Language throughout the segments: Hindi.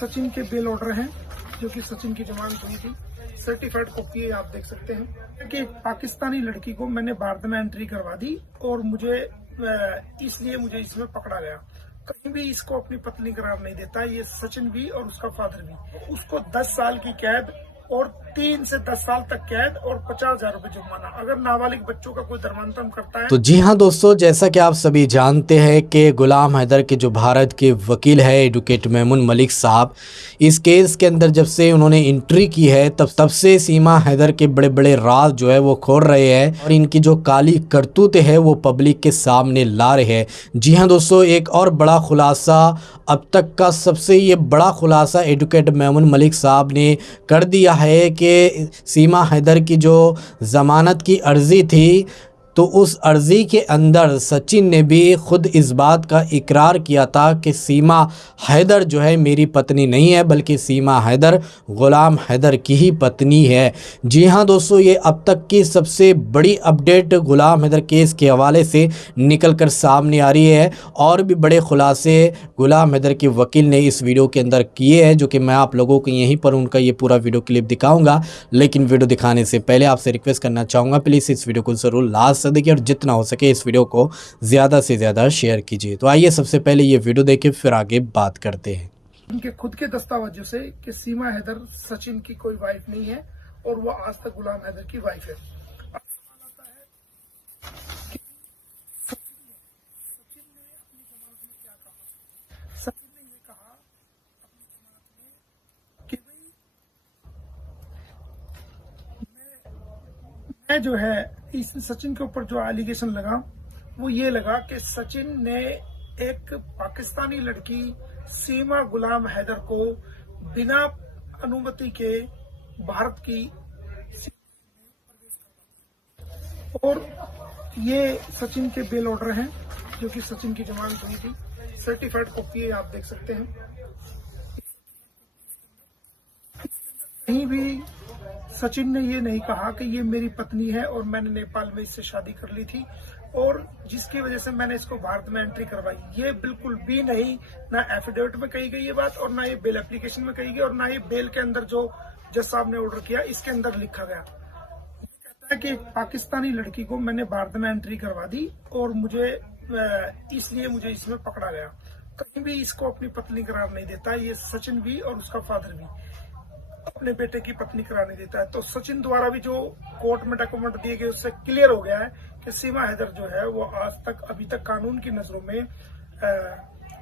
सचिन के बेल ऑर्डर हैं जो कि सचिन की जमानत हुई थी। सर्टिफाइड कॉपी है, आप देख सकते हैं कि एक पाकिस्तानी लड़की को मैंने भारत में एंट्री करवा दी और मुझे इसलिए मुझे इसमें पकड़ा गया। कहीं भी इसको अपनी पत्नी करार नहीं देता ये सचिन भी और उसका फादर भी। उसको 10 साल की कैद और 3 से 10 साल तक कैद और 50,000 रुपए जुर्माना अगर नाबालिग बच्चों का कोई धर्मांतरण करता है। तो जी हाँ दोस्तों, जैसा कि आप सभी जानते हैं कि गुलाम हैदर के जो भारत के वकील है एडवोकेट मेमून मलिक साहब, इस केस के अंदर जब से उन्होंने एंट्री की है तब से सीमा हैदर के बड़े बड़े राज जो है वो खोल रहे हैं और इनकी जो काली करतूतें है वो पब्लिक के सामने ला रहे हैं। जी हाँ दोस्तों, एक और बड़ा खुलासा, अब तक का सबसे ये बड़ा खुलासा एडवोकेट मेमून मलिक साहब ने कर दिया है कि सीमा हैदर की जो ज़मानत की अर्ज़ी थी तो उस अर्ज़ी के अंदर सचिन ने भी खुद इस बात का इकरार किया था कि सीमा हैदर जो है मेरी पत्नी नहीं है बल्कि सीमा हैदर गुलाम हैदर की ही पत्नी है। जी हाँ दोस्तों, ये अब तक की सबसे बड़ी अपडेट गुलाम हैदर केस के हवाले से निकल कर सामने आ रही है और भी बड़े खुलासे गुलाम हैदर के वकील ने इस वीडियो के अंदर किए हैं, जो कि मैं आप लोगों को यहीं पर उनका ये पूरा वीडियो क्लिप दिखाऊंगा। लेकिन वीडियो दिखाने से पहले आपसे रिक्वेस्ट करना चाहूँगा, प्लीज़ इस वीडियो को ज़रूर लास्ट देखिए और जितना हो सके इस वीडियो को ज़्यादा से ज़्यादा शेयर कीजिए। तो आइए सबसे पहले ये वीडियो देखें फिर आगे बात करते हैं। उनके खुद के दस्तावेजों से कि सीमा हैदर सचिन की कोई वाइफ नहीं है और वो आज तक गुलाम हैदर की वाइफ है। अब सवाल आता है कि सचिन ने अपनी जमानत में क्या कहा। सचिन ने ये कहा अपनी जमानत में कि भाई मैं जो है इस सचिन के ऊपर जो एलिगेशन लगा वो ये लगा कि सचिन ने एक पाकिस्तानी लड़की सीमा गुलाम हैदर को बिना अनुमति के भारत की और ये सचिन के बेल ऑर्डर हैं जो कि सचिन की जमानत हुई थी। सर्टिफाइड कॉपी है, आप देख सकते हैं। कहीं भी सचिन ने ये नहीं कहा कि ये मेरी पत्नी है और मैंने नेपाल में इससे शादी कर ली थी और जिसकी वजह से मैंने इसको भारत में एंट्री करवाई। ये बिल्कुल भी नहीं, ना एफिडेविट में कही गई ये बात और ना ये बेल एप्लीकेशन में कही गई और ना ये बेल के अंदर जो जज साहब ने ऑर्डर किया इसके अंदर लिखा गया। कहता है कि एक पाकिस्तानी लड़की को मैंने भारत में एंट्री करवा दी और मुझे इसलिए मुझे इसमें पकड़ा गया। कहीं भी इसको अपनी पत्नी करार नहीं देता ये सचिन भी और उसका फादर भी अपने बेटे की पत्नी कराने देता है। तो सचिन द्वारा भी जो कोर्ट में डॉक्यूमेंट दिए गए उससे क्लियर हो गया है कि सीमा हैदर जो है वो आज तक अभी तक कानून की नजरों में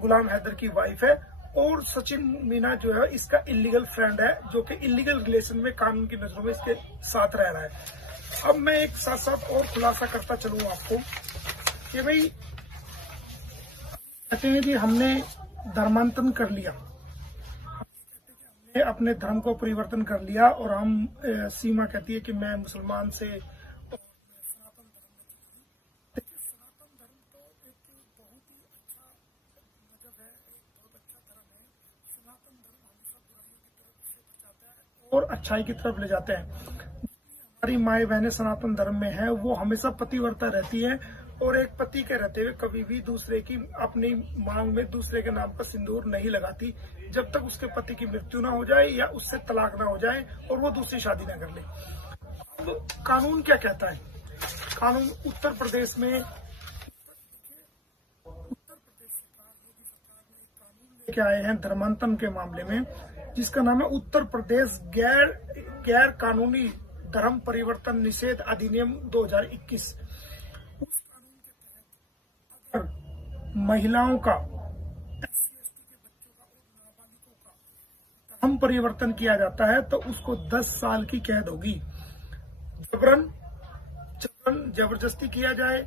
गुलाम हैदर की वाइफ है और सचिन मीना जो है इसका इलीगल फ्रेंड है जो कि इलीगल रिलेशन में कानून की नजरों में इसके साथ रह रहा है। अब मैं एक साथ साथ और खुलासा करता चलूँ आपको कि भाई कहते हैं कि हमने धर्मांतरण कर लिया, अपने धर्म को परिवर्तन कर लिया और हम सीमा कहती है कि मैं मुसलमान से सनातन धर्म में चली गई। देखिए सनातन धर्म तो एक बहुत ही अच्छा मजहब है, एक बहुत अच्छा धर्म है। सनातन धर्म हमेशा बुराइयों की तरफ से बचाता है और अच्छाई की तरफ ले जाते हैं। हमारी माए बहनें सनातन धर्म में है वो हमेशा पतिव्रता रहती है और एक पति के रहते हुए कभी भी दूसरे की अपनी मांग में दूसरे के नाम का सिंदूर नहीं लगाती जब तक उसके पति की मृत्यु ना हो जाए या उससे तलाक ना हो जाए और वो दूसरी शादी ना कर ले। अब कानून क्या कहता है? कानून उत्तर प्रदेश में सरकार ने एक कानून लेके आए हैं धर्मांतरण के मामले में जिसका नाम है उत्तर प्रदेश गैर कानूनी धर्म परिवर्तन निषेध अधिनियम 2021। उस कानून के तहत अगर महिलाओं का SC/ST के बच्चों का और नाबालिगों का धर्म परिवर्तन किया जाता है तो उसको 10 साल की कैद होगी। जबरदस्ती किया जाए,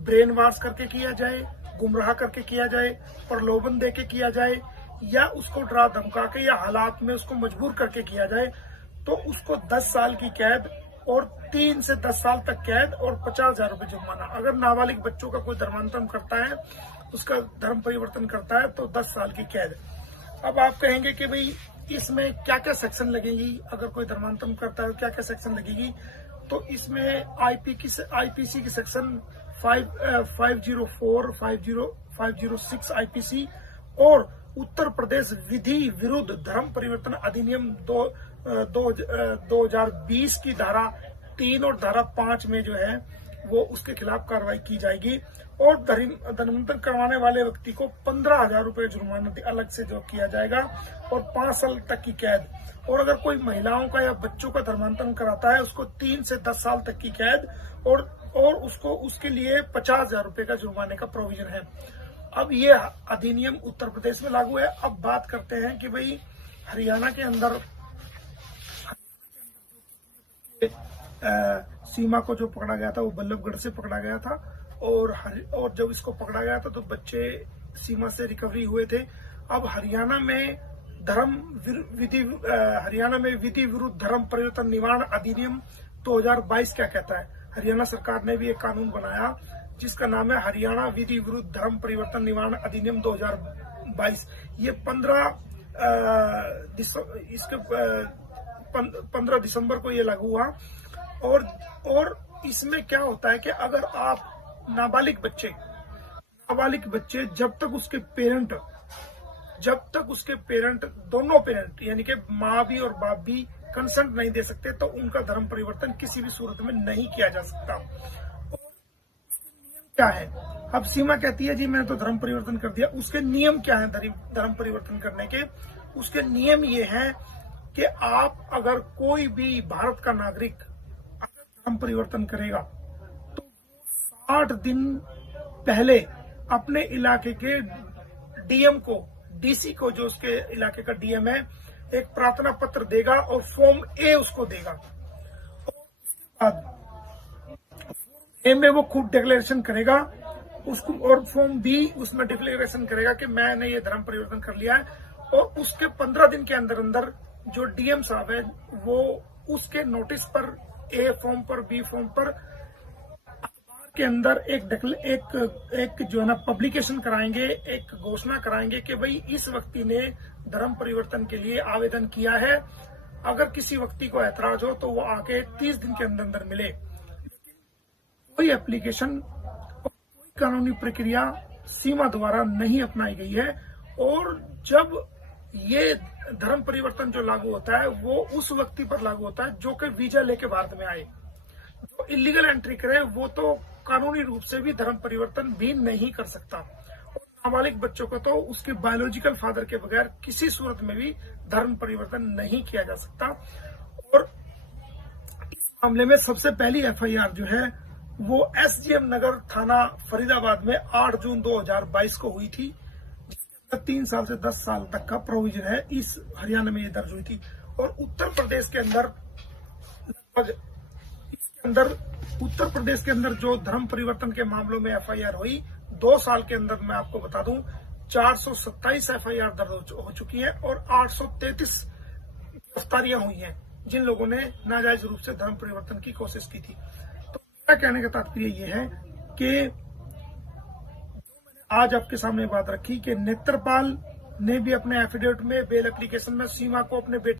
ब्रेन वॉश करके किया जाए, गुमराह करके किया जाए, प्रलोभन देके किया जाए या उसको डरा धमका के या हालात में उसको मजबूर करके किया जाए तो उसको 10 साल की कैद और 3 से 10 साल तक कैद और 50,000 रुपए जुर्माना। अगर नाबालिग बच्चों का कोई धर्मांतरण करता है, उसका धर्म परिवर्तन करता है तो 10 साल की कैद। अब आप कहेंगे कि भाई इसमें क्या क्या सेक्शन लगेगी, अगर कोई धर्मांतरण करता है क्या क्या सेक्शन लगेगी? तो इसमें आईपीसी की सेक्शन 504, 506 आईपीसी और उत्तर प्रदेश विधि विरुद्ध धर्म परिवर्तन अधिनियम 2020 की धारा 3 और धारा 5 में जो है वो उसके खिलाफ कार्रवाई की जाएगी और धर्मांतरण करवाने वाले व्यक्ति को 15,000 रुपए जुर्माना अलग से जो किया जाएगा और 5 साल तक की कैद। और अगर कोई महिलाओं का या बच्चों का धर्मांतरण कराता है उसको 3 से 10 साल तक की कैद और उसको उसके लिए 50,000 रुपए का जुर्माने का प्रोविजन है। अब ये अधिनियम उत्तर प्रदेश में लागू है। अब बात करते हैं कि भाई हरियाणा के अंदर सीमा को जो पकड़ा गया था वो बल्लभगढ़ से पकड़ा गया था और जब इसको पकड़ा गया था तो बच्चे सीमा से रिकवरी हुए थे। अब हरियाणा में विधि विरुद्ध धर्म परिवर्तन निवारण अधिनियम 2022 क्या कहता है। हरियाणा सरकार ने भी एक कानून बनाया जिसका नाम है हरियाणा विधि विरुद्ध धर्म परिवर्तन निवारण अधिनियम 2022। ये 15 दिसंबर को ये लागू हुआ और इसमें क्या होता है कि अगर आप नाबालिग बच्चे जब तक उसके पेरेंट दोनों पेरेंट यानी कि माँ भी और बाप भी कंसेंट नहीं दे सकते तो उनका धर्म परिवर्तन किसी भी सूरत में नहीं किया जा सकता। और नियम क्या है? अब सीमा कहती है जी मैंने तो धर्म परिवर्तन कर दिया। उसके नियम क्या है धर्म परिवर्तन करने के? उसके नियम ये हैं कि आप अगर कोई भी भारत का नागरिक अगर धर्म परिवर्तन करेगा तो 60 दिन पहले अपने इलाके के डीएम को, डीसी को, जो उसके इलाके का डीएम है, एक प्रार्थना पत्र देगा और फॉर्म ए उसको देगा। और उसके बाद फॉर्म ए में वो खुद डिक्लेरेशन करेगा उसको और फॉर्म बी उसमें डिक्लेरेशन करेगा कि मैंने ये धर्म परिवर्तन कर लिया है। और उसके 15 दिन के अंदर अंदर जो डीएम साहब है वो उसके नोटिस पर ए फॉर्म पर, बी फॉर्म पर के अंदर एक जो है ना पब्लिकेशन कराएंगे, एक घोषणा कराएंगे कि भाई इस व्यक्ति ने धर्म परिवर्तन के लिए आवेदन किया है। अगर किसी व्यक्ति को ऐतराज हो तो वो आके 30 दिन के अंदर अंदर मिले। कोई एप्लीकेशन, कोई कानूनी प्रक्रिया सीमा द्वारा नहीं अपनाई गई है। और जब ये धर्म परिवर्तन जो लागू होता है वो उस व्यक्ति पर लागू होता है जो कि वीजा लेके भारत में आए। जो इलीगल एंट्री करे वो तो कानूनी रूप से भी धर्म परिवर्तन भी नहीं कर सकता। और नाबालिग बच्चों को तो उसके बायोलॉजिकल फादर के बगैर किसी सूरत में भी धर्म परिवर्तन नहीं किया जा सकता। और इस मामले में सबसे पहली एफआईआर जो है वो एसजीएम नगर थाना फरीदाबाद में 8 जून 2022 को हुई थी, जिसके अंदर 3 साल से 10 साल तक का प्रोविजन है। इस हरियाणा में ये दर्ज हुई थी। और उत्तर प्रदेश के अंदर जो धर्म परिवर्तन के मामलों में एफआईआर हुई 2 साल के अंदर, मैं आपको बता दूं 427 एफआईआर दर्ज हो चुकी है और 833 गिरफ्तारियां हुई हैं जिन लोगों ने नाजायज रूप से धर्म परिवर्तन की कोशिश की थी। तो मेरा कहने का तात्पर्य यह है कि आज आपके सामने बात रखी कि नेत्रपाल ने भी अपने एफिडेविट में बेल एप्लीकेशन में सीमा को अपने बेटे